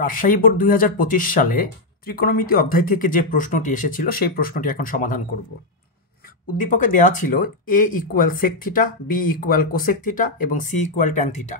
Rajshahi board 2025 সালে ত্রিকোণমিতি অধ্যায় থেকে যে প্রশ্নটি এসেছিল সেই প্রশ্নটি এখন সমাধান করব। উদ্দীপকে দেওয়া ছিল a equal sec theta, b equal cosec theta এবং c ইকুয়াল ট্যান থিটা।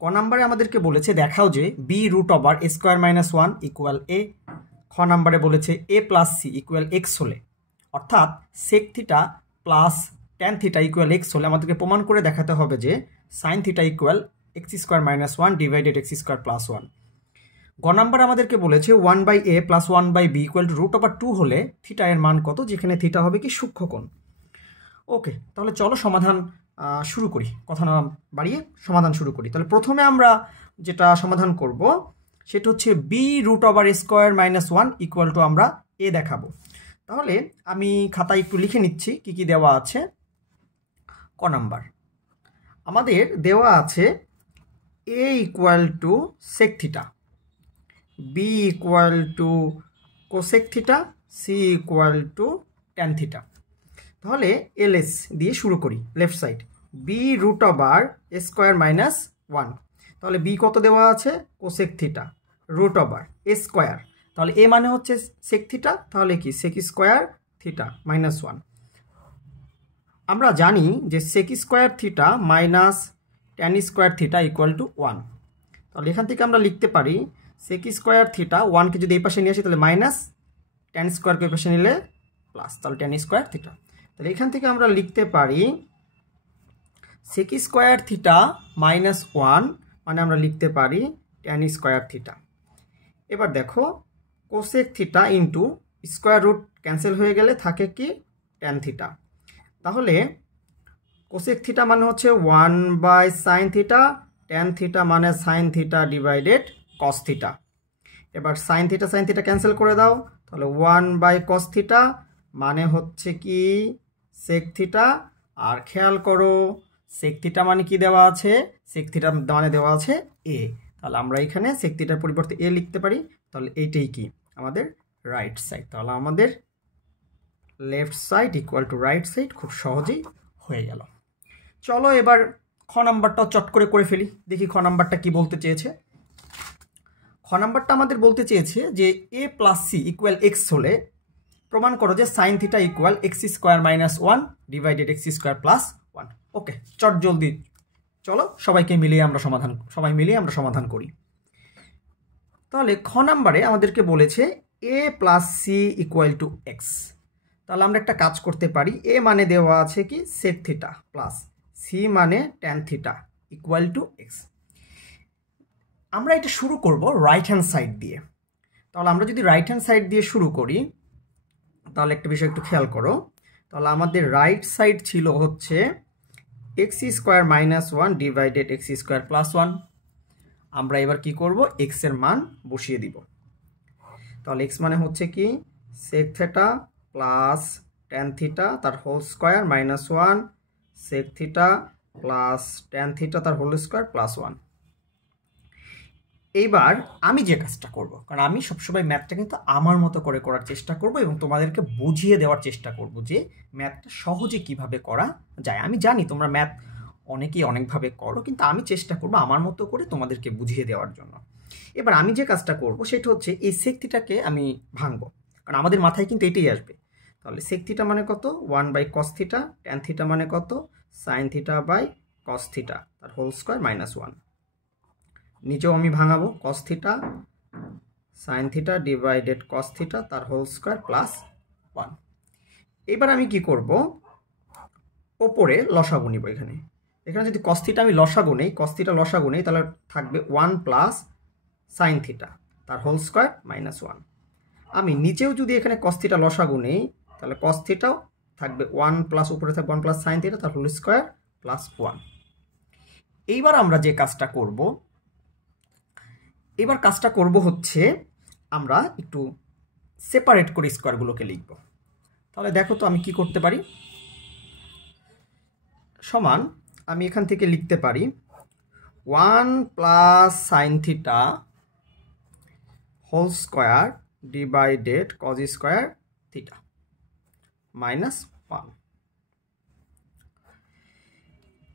ক নাম্বারে আমাদেরকে বলেছে দেখাও যে b root over a square minus 1 equal a। খ নাম্বারে বলেছে a plus c equal x হলে, অর্থাৎ sec theta plus tan theta equal x হলে আমাদেরকে প্রমাণ করে দেখাতে হবে যে sine theta equal x square minus 1 divided x square plus 1। গ নাম্বার আমাদেরকে বলেছে 1/a plus 1/b equal to root over 2 হলে থিটা এর মান কত, যেখানে থিটা হবে কি সূক্ষ্মকোণ। ওকে, তাহলে চলো সমাধান শুরু করি, কথা না বাড়িয়ে সমাধান শুরু করি। তাহলে প্রথমে আমরা যেটা সমাধান করব সেটা হচ্ছে b root over a square minus 1 equal to আমরা a দেখাবো। তাহলে আমি খাতায় একটু লিখে নিচ্ছি কি কি দেওয়া আছে। ক নাম্বার আমাদের দেওয়া আছে a equal to sec theta, b equal to cosec theta, c equal to tan theta. তাহলে এলএস দিয়ে শুরু করি। Left side b root over A square minus 1, তাহলে b কত দেওয়া আছে cosec theta root over A square, তাহলে a মানে হচ্ছে সেক থিটা, তাহলে কি সেক স্কোয়ার থিটা মাইনাস 1। আমরা জানি যে sec square theta minus tan square theta equal to 1। তাহলে এখান থেকে আমরা লিখতে পারি সেক স্কোয়ার থিটা 1কে যদি এই পাশে নিয়ে আসি তাহলে মাইনাস, ট্যান স্কোয়ারকে এই পাশে নিলে প্লাস, তাহলে ট্যান স্কোয়ার থিটা। তাহলে এখান থেকে আমরা লিখতে পারি সেক স্কোয়ার থিটা মাইনাস 1 মানে আমরা লিখতে পারি ট্যান স্কোয়ার থিটা। এবার দেখো cosec theta into square root cancel হয়ে গেলে থাকে কি ট্যান থিটা। তাহলে কোসেক থিটা মানে হচ্ছে 1 সাইন থিটা, ট্যান থিটা মানে sine theta divided cos theta. এবার সাইন থিটা ক্যান্সেল করে দাও, তাহলে 1 কস থিটা মানে হচ্ছে কি সেক থিটা। আর খেয়াল করো সেক থিটা মানে কি দেওয়া আছে, সেক থিটা মানে দেওয়া আছে এ, তাহলে আমরা এখানে সেক থিটার পরিবর্তে এ লিখতে পারি। তাহলে এইটাই কি আমাদের রাইট সাইড, তাহলে আমাদের left side equal to right side খুব সহজেই হয়ে গেল। চলো এবার খ নাম্বারটাও চট করে ফেলি, দেখি খ নাম্বারটা কি বলতে চেয়েছে। খ নাম্বারটা আমাদের বলতে চেয়েছে যে a plus c equal x হলে প্রমাণ করো যে sine theta equal x square minus 1 divided x square plus 1। Okay, চট জলদি চলো সবাই মিলিয়ে আমরা সমাধান করি। তাহলে খ নাম্বারে আমাদেরকে বলেছে a plus c equal to x. তাহলে আমরা একটা কাজ করতে পারি, a মানে দেওয়া আছে কি সেক থিটা প্লাস সি মানে tan theta equal to x. আমরা এটা শুরু করব রাইট হ্যান্ড সাইড দিয়ে। তাহলে আমরা যদি রাইট হ্যান্ড সাইড দিয়ে শুরু করি তাহলে একটা বিষয় একটু খেয়াল করো। তাহলে আমাদের রাইট সাইড ছিল হচ্ছে x square minus 1 divided x square plus 1। আমরা এবার কি করব, এক্স এর মান বসিয়ে দিব। তাহলে এক্স মানে হচ্ছে কি sec theta plus tan theta তার whole square minus 1, sec theta plus tan theta তার হোল স্কোয়ার প্লাস 1। এইবার আমি যে কাজটা করব, কারণ আমি সবসময় ম্যাথটা কিন্তু আমার মতো করে করার চেষ্টা করব এবং তোমাদেরকে বুঝিয়ে দেওয়ার চেষ্টা করব যে ম্যাথটা সহজে কিভাবে করা যায়। আমি জানি তোমরা ম্যাথ অনেকেই অনেকভাবে করো, কিন্তু আমি চেষ্টা করব আমার মতো করে তোমাদেরকে বুঝিয়ে দেওয়ার জন্য। এবার আমি যে কাজটা করব সেটা হচ্ছে এই সেক থিটাকে আমি ভাঙবো, কারণ আমাদের মাথায় কিন্তু এটাই আসবে। তাহলে সেক থিটা মানে কত 1 কস থিটা, ট্যান থিটা মানে কত sine theta by cos theta তার হোল স্কোয়ার মাইনাস 1। নিচেও আমি ভাঙাবো cos theta sine theta divided cos theta তার হোল স্কোয়ার প্লাস 1। এবার আমি কি করব, ওপরে লসাগু নিব। এখানে যদি কস থিটা আমি লসাগু নেই, কস থিটা লসাগু নেই, তাহলে থাকবে 1 প্লাস সাইন থিটা তার হোল স্কোয়ার মাইনাস 1। আমি নিচেও যদি এখানে কস থিটা লসাগু নেই তাহলে কস থিটাও থাকবে 1 প্লাস, উপরে থাকবে 1 প্লাস সাইন থিটা তার হোল স্কোয়ার প্লাস 1। এইবার আমরা যে কাজটা করব, এবার কাজটা করব হচ্ছে আমরা একটু সেপারেট করে স্কোয়ারগুলোকে লিখব। তাহলে দেখো তো আমি কি করতে পারি। সমান আমি এখান থেকে লিখতে পারি 1 plus sine theta whole square divided cos square theta minus 1।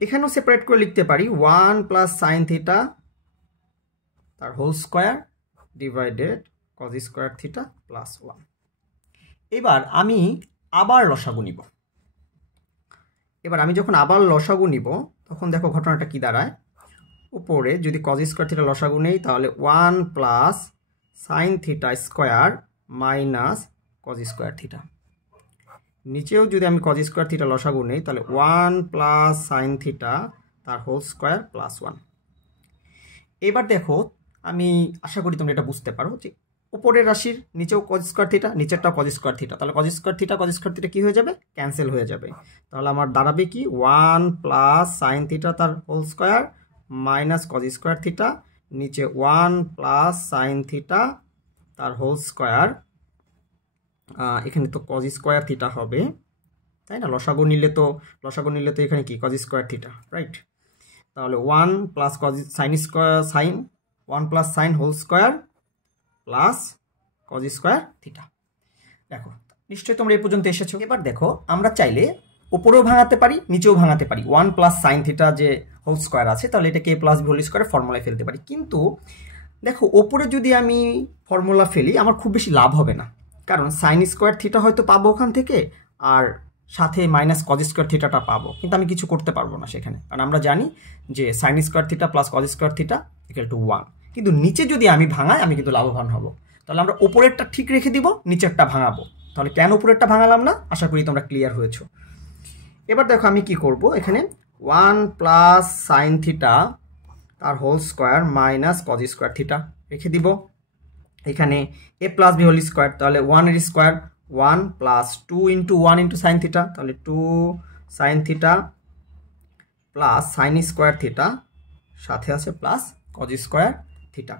এখানেও সেপারেট করে লিখতে পারি 1 প্লাস সাইন থিটা তার whole square divided cos square theta plus 1। এবার আমি আবার লসাগু নিব। এবার আমি যখন আবার লসাগু নিব তখন দেখো ঘটনাটা কি দাঁড়ায়। উপরে যদি কজ স্কোয়ার থিটা লসাগু নেই তাহলে 1 plus sine theta square minus cos square theta. নিচেও যদি আমি কজ স্কোয়ার থিটা লসাগু নেই তাহলে 1 প্লাস সাইন থিটা তার হোল স্কোয়ার প্লাস 1। এবার দেখো আমি আশা করি তোমরা এটা বুঝতে পারো যে উপরের রাশির নিচেও কজ স্কোয়ার থিটা, নিচেরটাও কজ স্কোয়ার থিটা, তাহলে কজ স্কোয়ার থিটা কি হয়ে যাবে? ক্যান্সেল হয়ে যাবে। তাহলে আমার দাঁড়াবে কি 1 প্লাস সাইন থিটা তার whole square minus cos square theta, নিচে 1 প্লাস সাইন থিটা তার হোল স্কোয়ার, এখানে তো কজ স্কোয়ার থিটা হবে তাই না, লসাগু নিলে তো এখানে কি কজ স্কোয়ার থিটা, রাইট। তাহলে 1 plus cos sine 1 plus sine whole square plus cos square theta. দেখো নিশ্চয়ই তোমরা এই পর্যন্ত এসেছো। এবার দেখো আমরা চাইলে উপরেও ভাঙাতে পারি নিচেও ভাঙাতে পারি। 1 প্লাস সাইন থিটা যে হোল স্কোয়ার আছে তাহলে এটাকে a প্লাস বি হোল স্কোয়ারে ফর্মুলায় ফেলতে পারি। কিন্তু দেখো ওপরে যদি আমি ফর্মুলা ফেলি আমার খুব বেশি লাভ হবে না, কারণ সাইন স্কোয়ার থিটা হয়তো পাবো ওখান থেকে আর সাথে মাইনাস কজ স্কোয়ার থিটাটা পাবো, কিন্তু আমি কিছু করতে পারবো না সেখানে, কারণ আমরা জানি যে sign square theta plus cos square theta equal to 1। কিন্তু নিচে যদি আমি ভাঙাই আমি কিন্তু লাভবান হব। তাহলে আমরা ওপরেরটা ঠিক রেখে দিব, নিচেরটা ভাঙাবো। তাহলে কেন উপরেরটা ভাঙালাম না আশা করি তোমরা ক্লিয়ার হয়েছো। এবার দেখো আমি কি করব, এখানে 1 প্লাস সাইন থিটা তার whole square minus cos square theta রেখে দিব। এখানে a plus b whole square, তাহলে 1 এর square 1 plus 2 into 1 into sine theta, তাহলে 2 sine theta plus sine square theta সাথে আছে প্লাস কজ স্কোয়ার থিটা।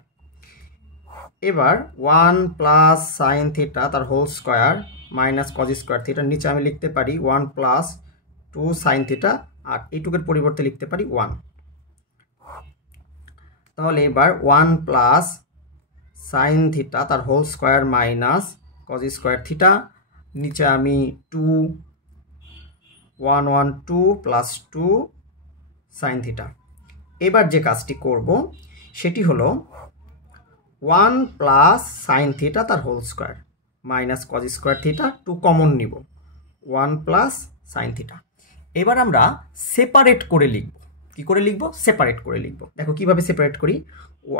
এবার 1 প্লাস সাইন থিটা তার whole square minus cos square theta, নিচে আমি লিখতে পারি 1 প্লাস 2 সাইন থিটা আর এইটুকের পরিবর্তে লিখতে পারি 1। তাহলে এবার 1 প্লাস সাইন থিটা তার whole square minus cos square theta, নিচে আমি 1 1 2 প্লাস 2 সাইন থিটা। এবার যে কাজটি করব সেটি হলো 1 প্লাস সাইন থিটা তার whole square minus cos square theta 2 common নিব, 1 প্লাস সাইন থিটা। এবার আমরা সেপারেট করে লিখব। কি করে লিখব? সেপারেট করে লিখব। দেখো কিভাবে সেপারেট করি,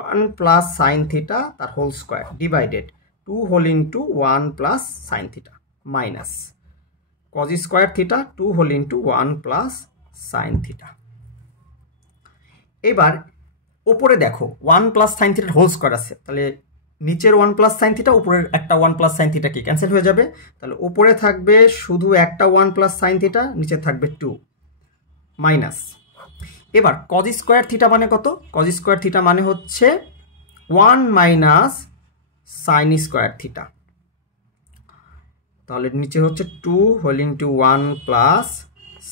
1 প্লাস সাইন থিটা তার whole square divided 2 whole into 1 plus sine theta minus cos square theta 2 whole into 1 plus sine theta. এবার ওপরে দেখো 1 প্লাস সাইন থিটার হোল স্কোয়ার আছে, তাহলে নিচের 1 প্লাস সাইন থিটা উপরের একটা 1 প্লাস সাইন থিটা কি ক্যান্সেল হয়ে যাবে। তাহলে উপরে থাকবে শুধু একটা 1 প্লাস সাইন থিটা, নিচে থাকবে 2 মাইনাস। এবার কজ স্কোয়ার থিটা মানে কত? কজ স্কোয়ার থিটা মানে হচ্ছে 1 মাইনাস সাইন স্কোয়ার থিটা, তাহলে নিচে হচ্ছে 2 whole into 1 plus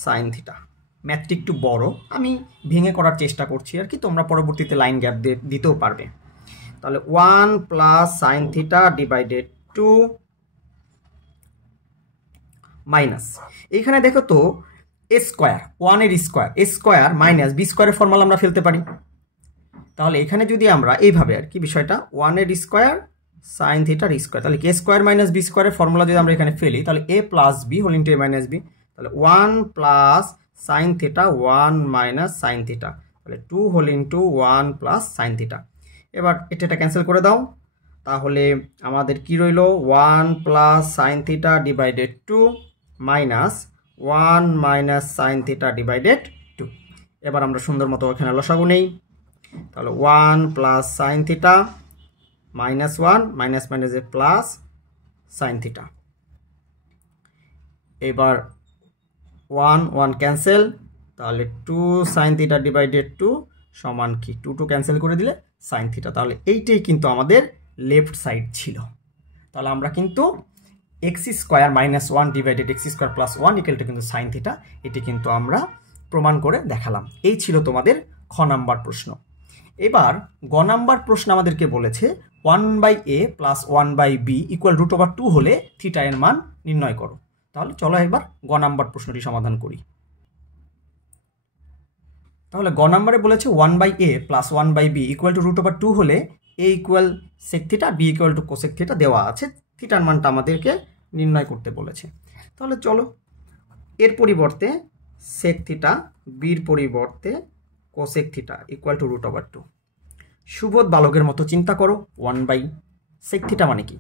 sine theta. ম্যাথটি একটু বড়, আমি ভেঙে করার চেষ্টা করছি আর কি, তোমরা পরবর্তীতে লাইন গ্যাপ দিতেও পারবে। তাহলে 1 plus sine theta divided 2 minus, এখানে দেখো তো এ স্কোয়ার 1 এর স্কোয়ার, এ স্কোয়ার মাইনাস বি স্কোয়ারের ফর্মুলা আমরা ফেলতে পারি। তাহলে এখানে যদি আমরা এইভাবে আর কি বিষয়টা 1 এর স্কোয়ার সাইন থিটার স্কোয়ার, তাহলে কে স্কোয়ার মাইনাস বি স্কোয়ারের ফর্মুলা যদি আমরা এখানে ফেলি তাহলে a plus b whole into a minus b, তাহলে 1 plus sine theta 1 minus sine theta, তাহলে 2 whole into 1 plus sine theta. এবার এটা ক্যান্সেল করে দাও, তাহলে আমাদের কি রইল 1 plus sine theta divided 2 minus 1 minus sine theta divided 2। এবার আমরা সুন্দর মতো এখানে লসাগু নেই, তাহলে 1 plus sine theta minus 1 minus মাইনাসে প্লাস সাইন থিটা। এবার 1 1 ক্যান্সেল, তাহলে 2 সাইন থিটা ডিভাইডেড 2 সমান কি 2 2 ক্যান্সেল করে দিলে সাইন থিটা। তাহলে এইটাই কিন্তু আমাদের লেফট সাইড ছিল। তাহলে আমরা কিন্তু x square minus 1 divided x square plus 1 ইকুয়ালটা কিন্তু সাইন থিটা, এটি কিন্তু আমরা প্রমাণ করে দেখালাম। এই ছিল তোমাদের খ নাম্বার প্রশ্ন। এবার গ নাম্বার প্রশ্ন আমাদেরকে বলেছে 1/a প্লাস 1/b ইকুয়াল √2 হলে থিটা এর মান নির্ণয় করো। তাহলে চলো একবার গ নাম্বার প্রশ্নটি সমাধান করি। তাহলে গ নাম্বারে বলেছে 1/a plus 1/b equal to √2 হলে A equal sec theta, B equal to cosec theta দেওয়া আছে, থিটার মানটা আমাদেরকে নির্ণয় করতে বলেছে। তাহলে চলো এর পরিবর্তে সেক থিটা, বির পরিবর্তে cosec theta equal to √/2। Subodh বালকের মতো চিন্তা করো, 1 সেক থিটা মানে কি?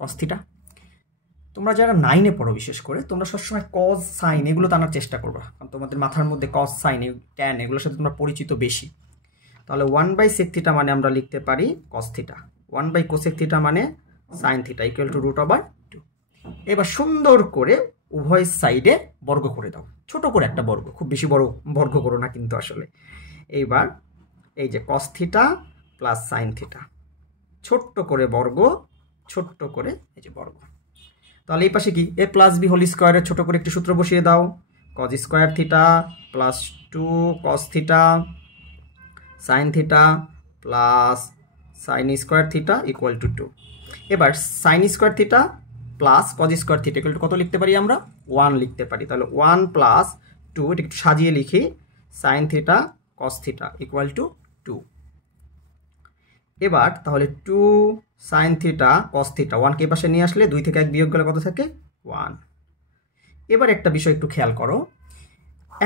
Cos theta. তোমরা যারা 9-এ পড়ো বিশেষ করে, তোমরা সবসময় কজ সাইন এগুলো টানার চেষ্টা করবা, কারণ তোমাদের মাথার মধ্যে কজ সাইন ট্যান এগুলোর সাথে তোমরা পরিচিত বেশি। তাহলে 1/সেক থিটা মানে আমরা লিখতে পারি কস থিটা, 1/কোসেক থিটা মানে সাইন থিটা ইকুয়াল টু √/2। এবার সুন্দর করে উভয় সাইডে বর্গ করে দাও, ছোট করে একটা বর্গ, খুব বেশি বড় বর্গ করো না কিন্তু আসলে। এইবার এই যে cos theta plus sine theta, ছোট্ট করে বর্গ, ছোট্ট করে এই যে বর্গ। তাহলে এই পাশে কি a প্লাস বি হোল স্কোয়ারের ছোট করে একটি সূত্র বসিয়ে দাও, cause square theta plus 2 cos theta sine theta plus sine square theta equal to 2। এবার sign square theta plus cos square theta equal to কত লিখতে পারি আমরা? 1 লিখতে পারি। তাহলে 1 প্লাস 2, এটা একটু সাজিয়ে লিখি, sine theta cos theta equal to 2। এবার তাহলে 2 সাইন থিটা কস থিটা 1 কে পাশে নিয়ে আসলে 2 থেকে 1 বিয়োগ গেলে কত থাকে? 1। এবার একটা বিষয় একটু খেয়াল করো,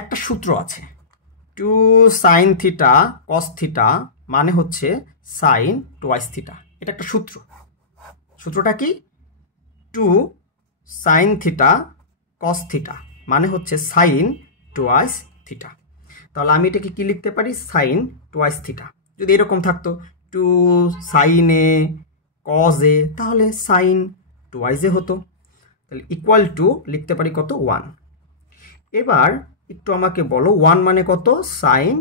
একটা সূত্র আছে, 2 সাইন থিটা কস থিটা মানে হচ্ছে সাইন টুয়াইস থিটা। এটা একটা সূত্র। সূত্রটা কি? 2 সাইন থিটা কস থিটা মানে হচ্ছে সাইন টুয়াইস থিটা। তাহলে আমি এটাকে কি লিখতে পারি? Sine twice theta. যদি এরকম থাকতো 2 সাইনে কজে, তাহলে সাইন টুয়াইসে হতো। তাহলে ইকুয়াল টু লিখতে পারি কত? 1। এবার একটু আমাকে বলো 1 মানে কত? Sine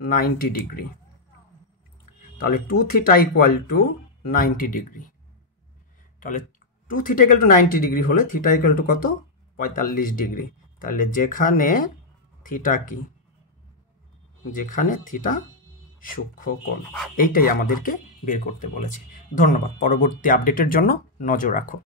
90 degree. তাহলে 2 থিটা ইকুয়াল টু 90 ডিগ্রি। তাহলে 2 থিটা ইকুয়াল টু 90 ডিগ্রি হলে থিটা ইকুয়াল টু কত? 45 ডিগ্রি। তাহলে যেখানে থিটা কি? যেখানে থিটা সূক্ষ্ম কোণ, এইটাই আমাদেরকে বের করতে বলেছে। ধন্যবাদ। পরবর্তী আপডেটের জন্য নজর রাখো।